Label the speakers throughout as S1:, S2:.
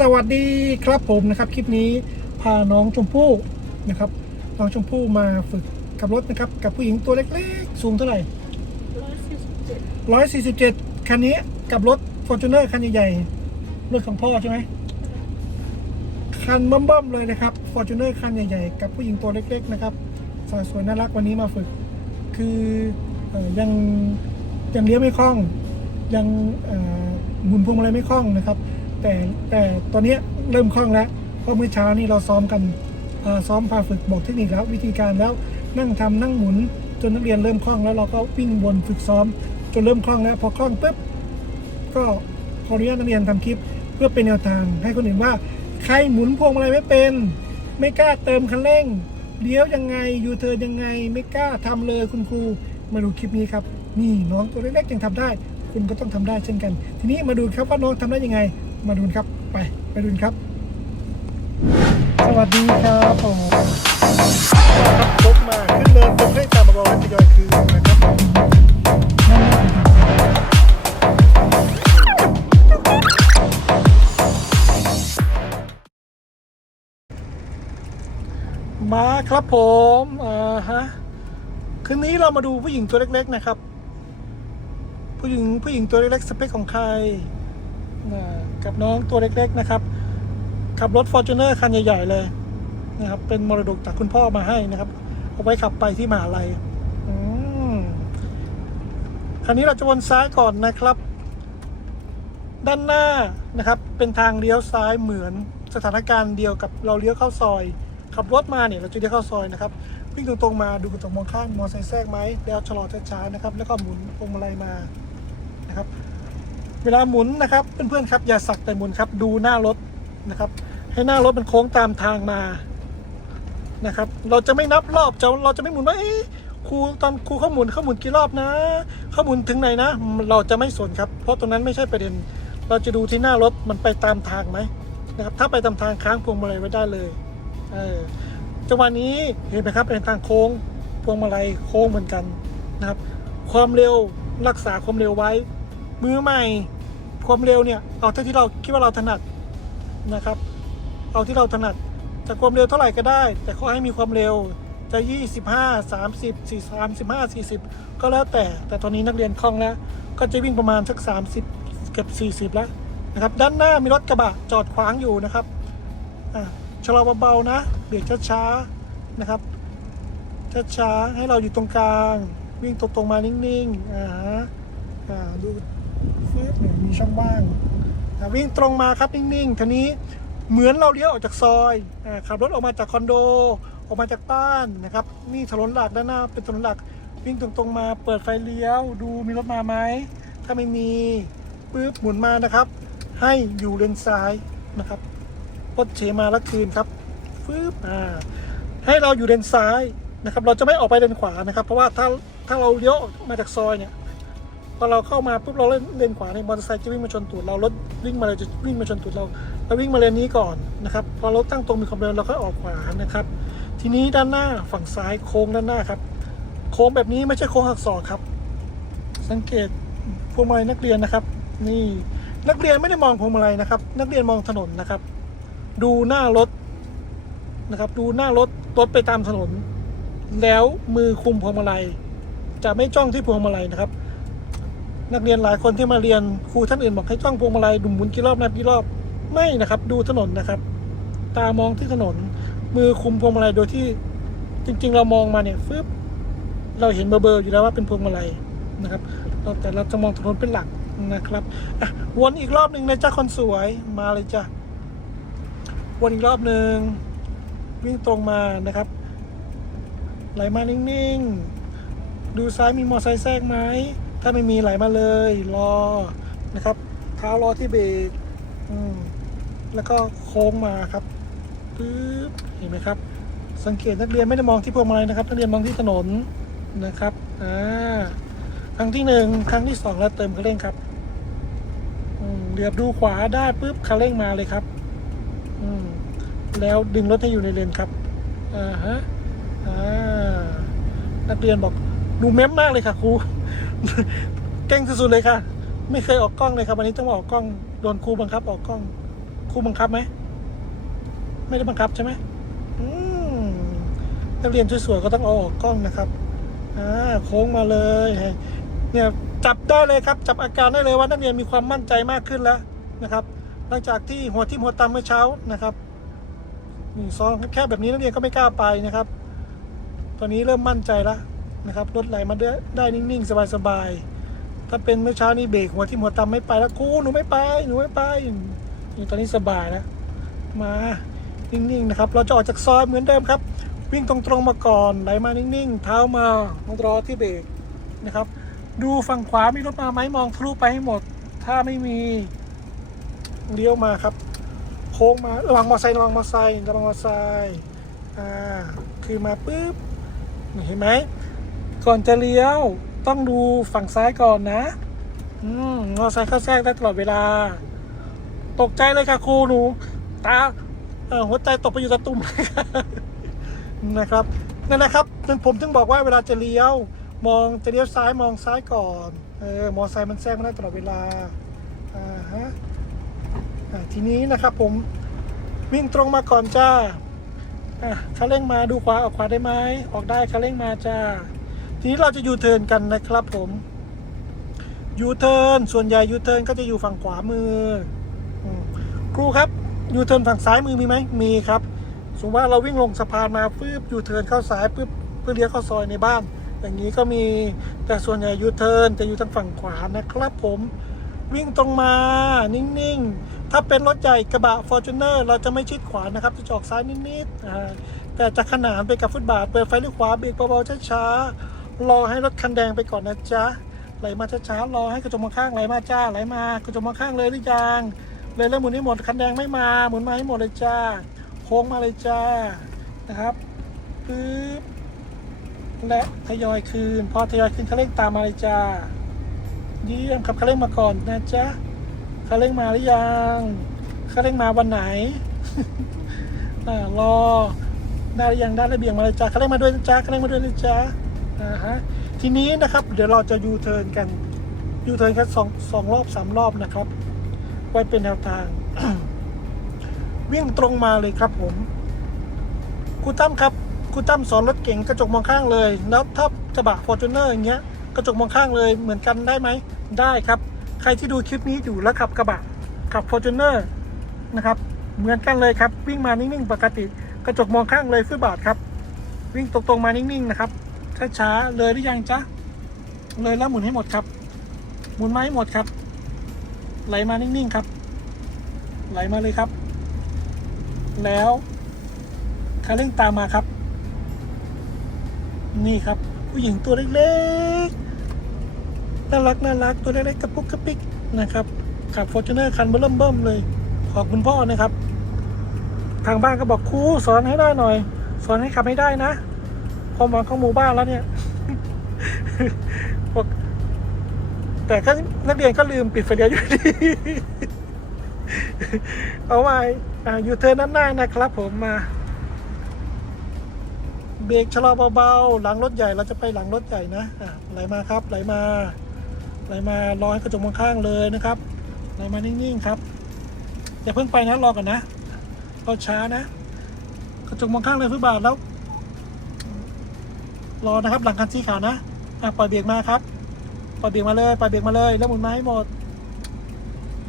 S1: สวัสดีครับผมนะครับ คลิปนี้พาน้องชมพู่นะครับ น้องชมพู่มาฝึกขับรถนะครับ กับผู้หญิงตัวเล็กๆ สูงเท่าไหร่
S2: ร้อยสี่สิบเจ็ด
S1: 147คันนี้กับรถ f o r t u n e r คันใหญ่ๆรถของพ่อใช่ไหมคันเบิ่มๆเลยนะครับ f o r t u n e r คันใหญ่ๆ กับผู้หญิงตัวเล็กๆนะครับสาวสวยน่ารักวันนี้มาฝึก คืออยังยังเลี้ยวไม่คล่องยังหมุนพวงมาลัยไม่คล่องนะครับ แต่แต่ตอนเนี้ยเริ่มคล่องแล้วเพราะเมื่อเช้านี้เราซ้อมกันซ้อมพาฝึกบอกเทคนิคแล้ววิธีการแล้วนั่งทำนั่งหมุนจนนักเรียนเริ่มคล่องแล้วเราก็วิ่งวนฝึกซ้อม จนเริ่มคล่องแล้วพอคล่องปุ๊บก็ขออนุญาตนักเรียนทำคลิปเพื่อเป็นแนวทางให้คนอื่นว่า ใครหมุนพวงมาลัยไม่เป็น ไม่กล้าเติมคันเร่งเลี้ยวยังไงยูเทิร์นยังไงไม่กล้าทำเลยคุณครูมาดูคลิปนี้ครับนี่น้องตัวเล็กๆยังทำได้ คุณก็ต้องทำได้เช่นกัน ทีนี้มาดูครับว่าน้องทำได้ยังไง มาดูครับ ไป ไปดูครับ สวัสดีครับผมครับรถมาขึ้นเนินตรงให้ตามมาบอกให้ทยอยคืนนะครับมาครับผมอ่าฮะ คืนนี้เรามาดูผู้หญิงตัวเล็ก ๆ นะครับ ผู้หญิงผู้หญิงตัวเล็กๆสเปคของใคร กับน้องตัวเล็กๆนะครับ ขับรถ f o r t u n e r คันใหญ่ ๆ เลยนะครับ เป็นมรดกจากคุณพ่อมาให้นะครับ เอาไว้ขับไปที่มหาลัยอืมคันนี้เราจะวนซ้ายก่อนนะครับ ด้านหน้านะครับ เป็นทางเลี้ยวซ้ายเหมือนสถานการณ์เดียวกับเราเลี้ยวเข้าซอย ขับรถมาเนี่ยเราจะเลี้ยวเข้าซอยนะครับวิ่งตรงๆมาดูกระจกมองข้างมอเตอร์ไซค์แทรกไหมแล้วชะลอช้าๆนะครับ แล้วก็หมุนพวงมาลัยมานะครับ เวลาหมุนนะครับ เพื่อนๆครับอย่าสักแต่หมุนครับ ดูหน้ารถนะครับ ให้หน้ารถมันโค้งตามทางมานะครับ เราจะไม่นับรอบจะเราจะไม่หมุนว่าเอ๊ะครูตอนครูเขาหมุนเขาหมุนกี่รอบนะเขาหมุนถึงไหนนะ เราจะไม่สนครับ เพราะตรงนั้นไม่ใช่ประเด็น เราจะดูที่หน้ารถมันไปตามทางไหมนะครับถ้าไปตามทางค้างพวงมาลัยไว้ได้เลยเออจังหวะนี้เห็นไหมครับเป็นทางโค้งพวงมาลัยโค้งเหมือนกันนะครับ ความเร็วรักษาความเร็วไว้ มือใหม่ ความเร็วเนี่ยเอาเท่าที่เราคิดว่าเราถนัดนะครับ เอาที่เราถนัดจะความเร็วเท่าไหร่ก็ได้ แต่ขอให้มีความเร็วจะ 25 30 4 35 40 ก็แล้วแต่ แต่ตอนนี้นักเรียนคล่องแล้ว ก็จะวิ่งประมาณสัก 30 เกือบ40 แล้วนะครับ ด้านหน้ามีรถกระบะจอดขวางอยู่นะครับอะชะลอเบาๆนะเบรกช้าๆนะครับช้าๆให้เราอยู่ตรงกลาง วิ่งตรงๆมานิ่งๆอ่าฮะอ่าดู ฟืดเนี่ยมีช่องว่างวิ่งตรงมาครับนิ่งๆทีนี้เหมือนเราเลี้ยวออกจากซอยอขับรถออกมาจากคอนโด ออกมาจากบ้านนะครับ นี่ถนนหลักด้านหน้าเป็นถนนหลักวิ่งตรงๆมาเปิดไฟเลี้ยว ดูมีรถมาไหม ถ้าไม่มีปุ๊บหมุนมานะครับ ให้อยู่เลนซ้ายนะครับรถเฉมาล้วคืนครับฟืบอ่าให้เราอยู่เลนซ้ายนะครับ เราจะไม่ออกไปเลนขวานะครับ เพราะว่าถ้าถ้าเราเลี้ยวมาจากซอยเนี่ย อเราเข้ามาปุ๊บเราเล่นเลนขวาเนี่ยมอเตอร์ไซค์จะวิ่งมาชนตูดเรารถวิ่งมาเลยจะวิ่งมาชนตูดเราเราวิ่งมาเลนนี้ก่อนนะครับพอรถตั้งตรงมีความเร็วเราค่อยออกขวานะครับ ทีนี้ด้านหน้าฝั่งซ้ายโค้งด้านหน้าครับ โค้งแบบนี้ไม่ใช่โค้งหักศอกครับ สังเกตพวงมาลัยนักเรียนนะครับ นี่นักเรียนไม่ได้มองพวงมาลัยนะครับ นักเรียนมองถนนนะครับ ดูหน้ารถนะครับ ดูหน้ารถรถไปตามถนน แล้วมือคุมพวงมาลัยจะไม่จ้องที่พวงมาลัยนะครับ นักเรียนหลายคนที่มาเรียนครูท่านอื่นบอกให้จ้องพวงมาลัยดุมหมุนกี่รอบนับกี่รอบไม่นะครับ ดูถนนนะครับ ตามองที่ถนน มือคุมพวงมาลัยโดยที่จริง ๆ เรามองมาเนี่ยฟึบเราเห็นเบอร์อยู่แล้วว่าเป็นพวงมาลัยนะครับแต่เราจะมองถนนเป็นหลักนะครับวนอีกรอบหนึ่งนะจ้าคนสวยมาเลยจ้ะวนอีกรอบหนึ่งวิ่งตรงมานะครับ ไหลมานิ่งๆ ดูซ้ายมีมอไซค์แทรกไหม ถ้าไม่มีไหลมาเลยรอนะครับเท้ารอที่เบรกแล้วก็โค้งมาครับปึ๊บเห็นไหมครับ สังเกตนักเรียนไม่ได้มองที่พวงมาลัยนะครับ นักเรียนมองที่ถนนนะครับอ่าครั้งที่หนึ่งครั้งที่สองแล้วเติมคันเร่งครับเหลือบดูขวาได้ปุ๊บคันเร่งมาเลยครับอืมแล้วดึงรถให้อยู่ในเลนครับอ่าฮะอ่านักเรียนบอกดูเม้มมากเลยค่ะครู เก่งสุดๆเลยค่ะ ไม่เคยออกกล้องเลยครับวันนี้ต้องออกกล้องโดนครูบังคับ ออกกล้องครูบังคับไหมไม่ได้บังคับใช่ไหมนักเรียนสวยๆก็ต้องเอาออกกล้องนะครับอ่าโค้งมาเลย เนี่ยจับได้เลยครับ จับอาการได้เลยว่านักเรียนมีความมั่นใจมากขึ้นแล้วนะครับ หลังจากที่หัวทิ่มหัวตำเมื่อเช้านะครับนี่ซองแค่แบบนี้นักเรียนก็ไม่กล้าไปนะครับ ตอนนี้เริ่มมั่นใจแล้ว นะครับรถไหลมาได้ได้นิ่งๆ สบายๆ ถ้าเป็นเมื่อเช้านี้เบรกหัวทิ่มหัวตำไม่ไปแล้วครูหนูไม่ไปหนูไม่ไปนี่ตอนนี้สบายแล้วมานิ่งๆนะครับ เราจะออกจากซอยเหมือนเดิมครับ วิ่งตรงๆมาก่อนไหลมานิ่งๆ เท้ามารอที่เบรกนะครับ ดูฝั่งขวามีรถมาไหมมองทะลุไปให้หมด ถ้าไม่มีเลี้ยวมาครับ โค้งมาระวังมอไซค์ระวังมอไซค์ระวังมอไซค์อ่าคือมาปุ๊บเห็นไหม ก่อนจะเลี้ยว ต้องดูฝั่งซ้ายก่อนนะ อืมมอไซค์เข้าแทรกได้ตลอดเวลา ตกใจเลยค่ะครูหนู ตาเออหัวใจตกไปอยู่ตะตุ่มนะครับนั่นแหละครับนั่นผมถึงบอกว่าเวลาจะเลี้ยว มองจะเลี้ยวซ้ายมองซ้ายก่อนเออมอไซค์มันแทรกมาได้ตลอดเวลาอ่าฮะทีนี้นะครับผมวิ่งตรงมาก่อนจ้าอะคันเร่งมาดูขวาออกขวาได้ไหมออกได้คันเร่งมาจ้า ทีนี้เราจะยูเทิร์นกันนะครับผมยูเทิร์นส่วนใหญ่ยูเทิร์นก็จะอยู่ฝั่งขวามือครูครับยูเทิร์นฝั่งซ้ายมือมีไหมมีครับสมมติว่าเราวิ่งลงสะพานมาปึ๊บยูเทิร์นเข้าซ้ายปึ๊บเพื่อเลี้ยวเข้าซอยในบ้าน อย่างนี้ก็มีแต่ส่วนใหญ่ยูเทิร์นจะอยู่ทางฝั่งขวานะครับผมวิ่งตรงมานิ่งๆ ถ้าเป็นรถใหญ่กระบะ f o r t u n e r เราจะไม่ชิดขวานะครับ จะออกซ้ายนิดๆแต่จะขนานไปกับฟุตบาท เปิดไฟเลี้ยวขวาเบรกเบาๆช้าๆ รอให้รถคันแดงไปก่อนนะจ๊ะไหลมาช้าๆรอให้กระจกมองข้างไหลมาจ้าไหลมากระจกมองข้างเลยหรือยังเลยแล้วหมุนให้หมดคันแดงไม่มาหมุนมาให้หมดเลยจ้าโค้งมาเลยจ้านะครับปึ๊บและทยอยคืน พอทยอยคืนคันเร่งตามมาเลยจ้าเยี่ยมขับคันเร่งมาก่อนนะจ๊ะคันเร่งมาหรือยังคันเร่งมาวันไหนอ่ารอได้หรือยังได้ระเบียงมาเลยจ้าคันเร่งมาด้วยจ๊ะคันเร่งมาด้วยนะจ๊ะ อ่าฮะทีนี้นะครับเดี๋ยวเราจะยูเทิร์นกันยูเทิร์นแค่สองสองรอบสามรอบนะครับ ไว้เป็นแนวทาง วิ่งตรงมาเลยครับผมครูตั้มครับครูตั้มสอนรถเก๋งกระจกมองข้างเลย แล้วถ้ากระบะฟอร์จูเนอร์อย่างเงี้ยกระจกมองข้างเลยเหมือนกันได้ไหมได้ครับ ใครที่ดูคลิปนี้อยู่แล้วขับกระบะขับฟอร์จูเนอร์นะครับ เหมือนกันเลยครับ วิ่งมานิ่งๆปกติ กระจกมองข้างเลยฟุตบาทครับ วิ่งตรงๆมานิ่งๆนะครับ ช้าๆเลยหรือยังจ๊ะเลยแล้วหมุนให้หมดครับ หมุนมาให้หมดครับ ไหลมานิ่งๆครับ ไหลมาเลยครับ แล้วคันเร่งตามมาครับ นี่ครับ ผู้หญิงตัวเล็กๆน่ารักน่ารักตัวเล็กๆกระปุกกระปิกนะครับขับฟอร์จูเนอร์คันเบิ่มเบิ่มๆเลย ขอบคุณพ่อนะครับ ทางบ้านก็บอกครูสอนให้ได้หน่อย สอนให้ขับให้ได้นะ ความหวังของหมู่บ้านแล้วเนี่ยบอกแต่ก็นักเรียนก็ลืมปิดไฟเลี้ยวอยู่ดี เอาไว้อ่าอยู่เธอน้ำหน้านะครับผมมา เบรกชะลอเบาๆ หลังรถใหญ่เราจะไปหลังรถใหญ่นะอะไหลมาครับ ไหลมา ไหลมารอให้กระจกมองข้างเลยนะครับ ไหลมานิ่งๆครับ อย่าเพิ่งไปนะรอก่อนนะรอช้านะ กระจกมองข้างเลยฟุตบาทแล้ว รอนะครับ หลังคันสีขาวนะอะปล่อยเบรกมาครับปล่อยเบรกมาเลยปล่อยเบรกมาเลยแล้วหมุนมาให้หมด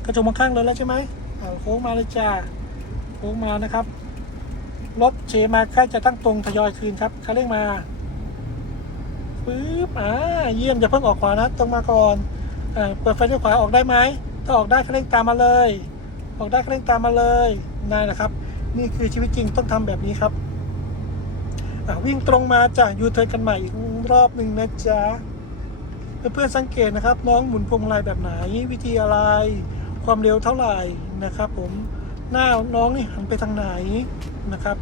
S1: กระจกมองข้างเลยแล้วใช่ไหมอ่าโค้งมาเลยจ้าโค้งมานะครับรถเชมาใกล้จะตั้งตรงทยอยคืนครับคันเร่งมาปึ๊บอ่าเยี่ยมอย่าเพิ่งออกขวานะตรงมาก่อนอ่าเปิดไฟเลี้ยวขวาออกได้ไหมถ้าออกได้คันเร่งตามมาเลย ออกได้คันเร่งตามมาเลยนั่นะครับ นี่คือชีวิตจริงต้องทำแบบนี้ครับ วิ่งตรงมาจ้ะยูเทิร์นกันใหม่อีกรอบหนึ่งนะจ๊ะเพื่อนๆสังเกตนะครับ น้องหมุนพวงมาลัยแบบไหนวิธีอะไร ความเร็วเท่าไหร่นะครับ ผมหน้าน้องนี่หันไปทางไหนนะครับ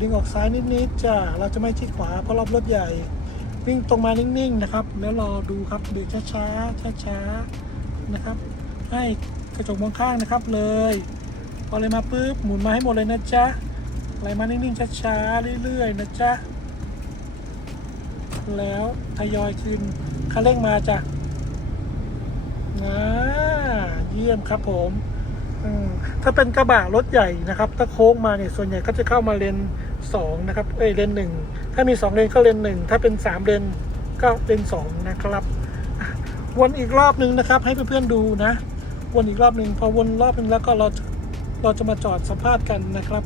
S1: ดึงออกซ้ายนิดๆจ้ะเราจะไม่ชิดขวาเพราะรอบรถใหญ่ วิ่งตรงมานิ่งๆนะครับ แล้วรอดูครับเบรกช้าๆช้าๆนะครับ ให้กระจกมองข้างนะครับเลย พอเลยมาปุ๊บหมุนมาให้หมดเลยนะจ๊ะไหลมานิ่งๆช้าๆเรื่อยๆนะจ๊ะแล้วทยอยคืนคันเร่งมาจ้ะอ่ายมครับผมอืมถ้าเป็นกระบะรถใหญ่นะครับ ถ้าโค้งมาเนี่ยส่วนใหญ่ก็จะเข้ามาเลนสองนะครับ เอ้ยเลนหนึ่งถ้ามีสองเลนก็เลนหนึ่งถ้าเป็นสามเลนก็เลนสองนะครับ วนอีกรอบหนึ่งนะครับ ให้เพื่อนๆดูนะ วนอีกรอบหนึ่งพอวนรอบหนึ่งแล้วก็เรา เราจะมาจอดสัมภาษณ์กันนะครับ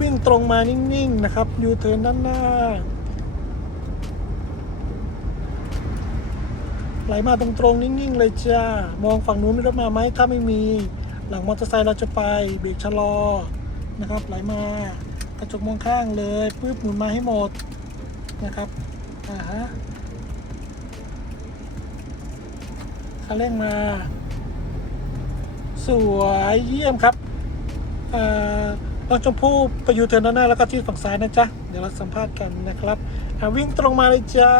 S1: วิ่งตรงมานิ่ง ๆ นะครับยูเทิร์นด้านหน้าไหลมาตรงๆนิ่ง ๆ เลยจ้ามองฝั่งนู้นมีรถมาไหมถ้าไม่มี หลังมอเตอร์ไซค์เราจะไปเบรกชะลอนะครับ ไหลมากระจกมองข้างเลยปื๊บหมุนมาให้หมดนะครับอ่าฮะคันเร่งมา สวยเยี่ยมครับน้องชมพู่ไปยูเทิร์นด้านหน้าแล้วก็ที่ฝั่งซ้ายนะจ๊ะ เดี๋ยวเราสัมภาษณ์กันนะครับวิ่งตรงมาเลยจ้า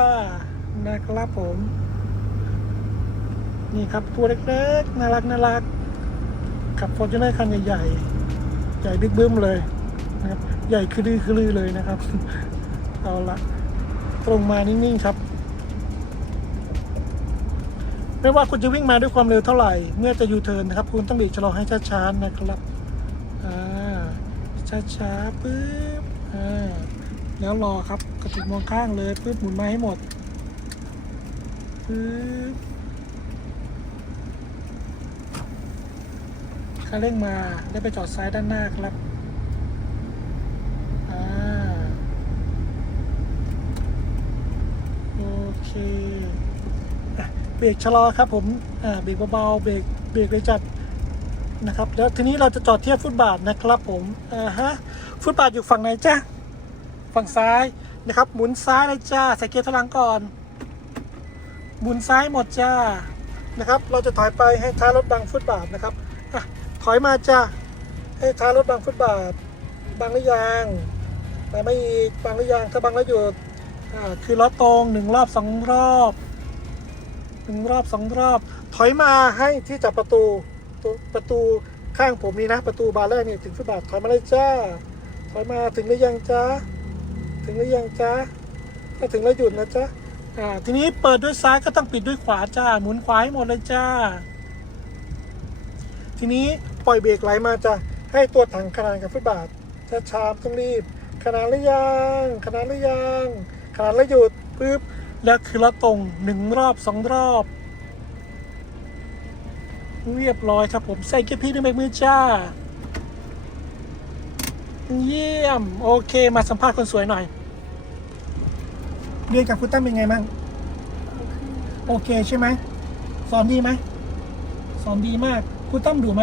S1: นะครับผม นี่ครับตัวเล็กๆน่ารักน่ารักขับฟอร์จูเนอร์คันใหญ่ๆ ใหญ่บิ๊กบึ้มเลยนะครับ ใหญ่คือลือคือลือเลยนะครับ เอาละตรงมานิ่งๆครับ ไม่ว่าคุณจะวิ่งมาด้วยความเร็วเท่าไหร่ เมื่อจะยูเทิร์นนะครับ คุณต้องเบรกชะลอให้ช้าๆนะครับอ่าช้าๆปึ๊บอ่าแล้วรอครับกระตุกมองข้างเลยปึ๊บหมุนมาให้หมดปึ๊บคันเร่งมาได้ไปจอดซ้ายด้านหน้าครับ อ่า โอเคอะ เบรกชะลอครับผมเบรกเบาๆเบรกเบรกเลยจัดนะครับแล้วทีนี้เราจะจอดเทียบฟุตบาทนะครับผมอ่าฮะฟุตบาทอยู่ฝั่งไหนจ้าฝั่งซ้ายนะครับหมุนซ้ายเลยจ้าใส่เกียร์ถอยหลังก่อน หมุนซ้ายหมดจ้านะครับเราจะถอยไปให้ท้ายรถบังฟุตบาทนะครับอะถอยมาจ้าให้ท้ายรถบังฟุตบาทบังหรือยังไปไม่อีกบังหรือยังถ้าบังแล้วหยุดอ่าคือล้อตรงหนึ่งรอบสองรอบ หนึ่งรอบสองรอบ ถอยมาให้ที่จับประตูประตูข้างผมนี่นะ ประตูบานแรกนี่ถึงฟุตบาทถอยมาเลยจ้า ถอยมาถึงหรือยังจ้าถึงหรือยังจ้าถ้าถึงแล้วหยุดนะจ๊ะอ่าทีนี้เปิดด้วยซ้ายก็ต้องปิดด้วยขวาจ้า หมุนขวาให้หมดเลยจ้า ทีนี้ปล่อยเบรกไหลมาจ้ะให้ตัวถังขนานกับฟุตบาทช้าๆไม่ต้องรีบขนานหรือยังขนานหรือยังขนานแล้วหยุดปุ๊บ แล้วคือละตรงหนึ่งรอบสองรอบ เรียบร้อยครับผม ใส่เกียร์พีด้วยเบรกมือจ้า เยี่ยม โอเคมาสัมภาษณ์คนสวยหน่อย เรียนกับคุณตั้มเป็นไงบ้างโอเคใช่ไหมสอนดีไหมสอนดีมากครูตั้มดูไหม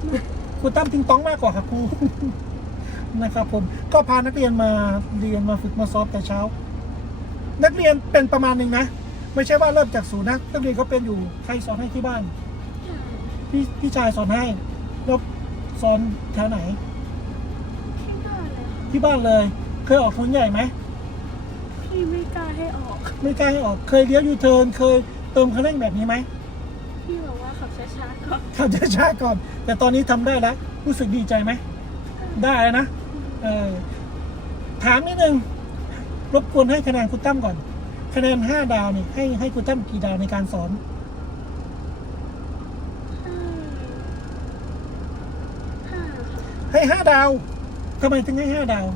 S1: ครูครูตั้มติงต้องมากกว่าครับครูนะครับผมก็พานักเรียนมาเรียนมาฝึกมาซ้อมแต่เช้า นักเรียนเป็นประมาณหนึ่งนะ ไม่ใช่ว่าเริ่มจากศูนย์นะนักเรียนเขาเป็นอยู่ใครสอนให้ที่บ้านพี่พี่ชายสอนให้แล้วสอนแถวไหน
S2: ที่บ้านเลยค่ะ
S1: ที่บ้านเลย เคยออกทุนใหญ่ไหม
S2: พี่ไม่กล้าให้ออก
S1: ไม่กล้าให้ออกเคยเลี้ยวยูเทิร์นเคยเติมคันเร่งแบบนี้ไหม
S2: พี่บอกว่าขับช้าๆก่อน
S1: ทำช้าๆก่อน แต่ตอนนี้ทำได้แล้วรู้สึกดีใจไหมได้แล้วนะเออถามนิดนึง รบกวนให้คะแนนคุณตั้มก่อน คะแนนห้าดาวนี่ให้ให้คุณตั้มกี่ดาวในการสอน
S2: ห้าห้าค่ะ
S1: ให้ห้าดาวทำไมถึงให้ห้าดาว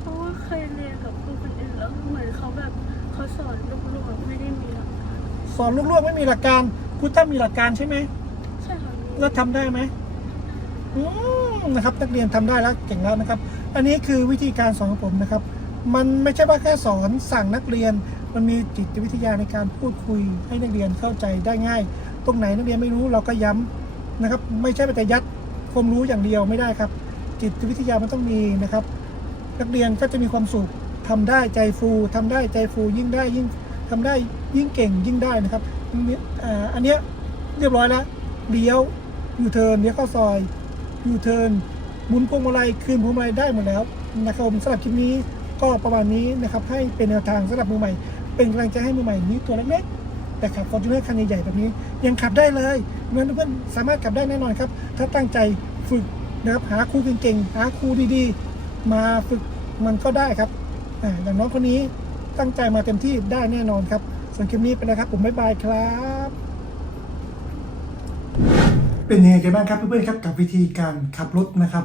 S2: เพราะว่าเคยเรียนกับครูคนอื่นแล้วเหมือนเขาแบบเขาสอนลูกๆไม่ได้มีหลักการ
S1: สอนลูกๆไม่มีหลักการ คุณตั้มมีหลักการใช่ไหม
S2: ใช่ค่ะ
S1: แล้วทำได้ไหมอืมนะครับ นักเรียนทำได้แล้วเก่งแล้วนะครับ อันนี้คือวิธีการสอนของผมนะครับ มันไม่ใช่ว่าแค่สอนสั่งนักเรียน มันมีจิตวิทยาในการพูดคุยให้นักเรียนเข้าใจได้ง่าย ตรงไหนนักเรียนไม่รู้เราก็ย้ำนะครับ ไม่ใช่ไปแต่ยัดความรู้อย่างเดียวไม่ได้ครับ จิตวิทยามันต้องมีนะครับ นักเรียนก็จะมีความสุขทำได้ใจฟูทำได้ใจฟูยิ่งได้ยิ่งทำได้ยิ่งเก่งยิ่งได้นะครับอันเนี้ยเรียบร้อยแล้วเลี้ยวยูเทิร์นเลี้ยวเข้าซอยยูเทิร์นหมุนพวงมาลัยคืนพวงมาลัยได้หมดแล้วนะครับสำหรับคลิปนี้ ก็ประมาณนี้นะครับให้เป็นแนวทางสำหรับมือใหม่ เป็นกำลังใจให้มือใหม่นี้ตัวเล็กๆแต่ขับฟอร์จูเนอร์คันใหญ่ๆแบบนี้ยังขับได้เลยเพื่อนเพื่อนสามารถขับได้แน่นอนครับ ถ้าตั้งใจฝึกนะครับหาครูเก่งๆหาครูดีๆ มาฝึกมันก็ได้ครับอย่างน้องคนนี้ตั้งใจมาเต็มที่ได้แน่นอนครับส่วนคลิปนี้ไปแล้วครับ ผมบ๊ายบายครับ เป็นยังไงกันบ้างครับเพื่อนๆครับกับวิธีการขับรถนะครับ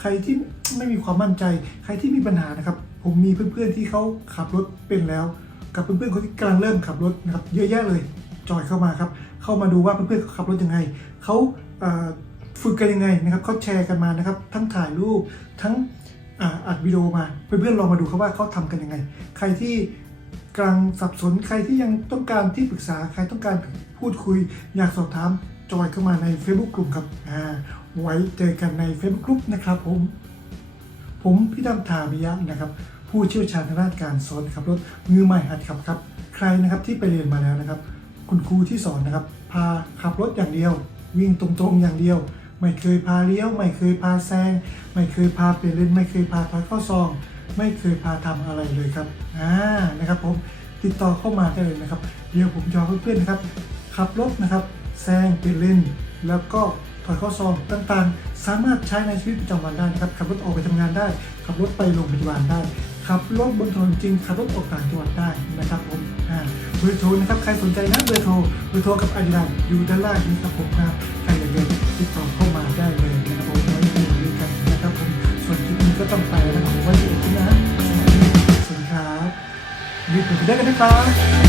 S1: ใครที่ไม่มีความมั่นใจ ใครที่มีปัญหานะครับ ผมมีเพื่อนๆที่เขาขับรถเป็นแล้ว กับเพื่อนๆคนที่กำลังเริ่มขับรถนะครับเยอะแยะเลยจอยเข้ามาครับ เข้ามาดูว่าเพื่อนๆเขาขับรถยังไงเขาฝึกกันยังไงนะครับเขาแชร์กันมานะครับ ทั้งถ่ายรูปทั้งอัดวิดีโอมา เพื่อนๆลองมาดูครับว่าเขาทำกันยังไง ใครที่กำลังสับสนใครที่ยังต้องการที่ปรึกษาใครต้องการพูดคุย อยากสอบถามจอยเข้ามาใน Facebook กลุ่มครับอ่า ไว้เจอกันใน Facebook กลุ่มนะครับผม ผมพี่ดำทามิยะนะครับ ผู้เชี่ยวชาญทางด้านการสอนขับรถมือใหม่หัดขับครับ ใครนะครับที่ไปเรียนมาแล้วนะครับ คุณครูที่สอนนะครับ พาขับรถอย่างเดียว วิ่งตรงๆอย่างเดียว ไม่เคยพาเลี้ยว ไม่เคยพาแซง ไม่เคยพาเปลี่ยนเลนไม่เคยพาพาเข้าซอง ไม่เคยพาทำอะไรเลยครับอ่านะครับผมติดต่อเข้ามาได้เลยนะครับ เดี๋ยวผมจะเอาเพื่อนๆนะครับขับรถนะครับแซงเปลี่ยนเลนแล้วก็ ถอยข้าซองต่างๆ สามารถใช้ในชีวิตประจำวันได้นะครับ ขับรถออกไปทำงานได้ ขับรถไปโรงพยาบาลได้ ขับรถบนถนนจริง ขับรถออกต่างจังหวัดได้นะครับผมเบอร์โทรนะครับ ใครสนใจนะเบอร์โทร เบอร์โทรกับอดีไลน์อยู่ด้านล่างนี้ครับผมนะใครอยากเรียนติดต่อเข้ามาได้เลยนะครับผมไว้คุยคุยกันนะครับผม ส่วนคลิปนี้ก็ต้องไปแล้วนะครับผมไว้เจอกันนะ สวัสดีครับรีบไปได้กันนะครับ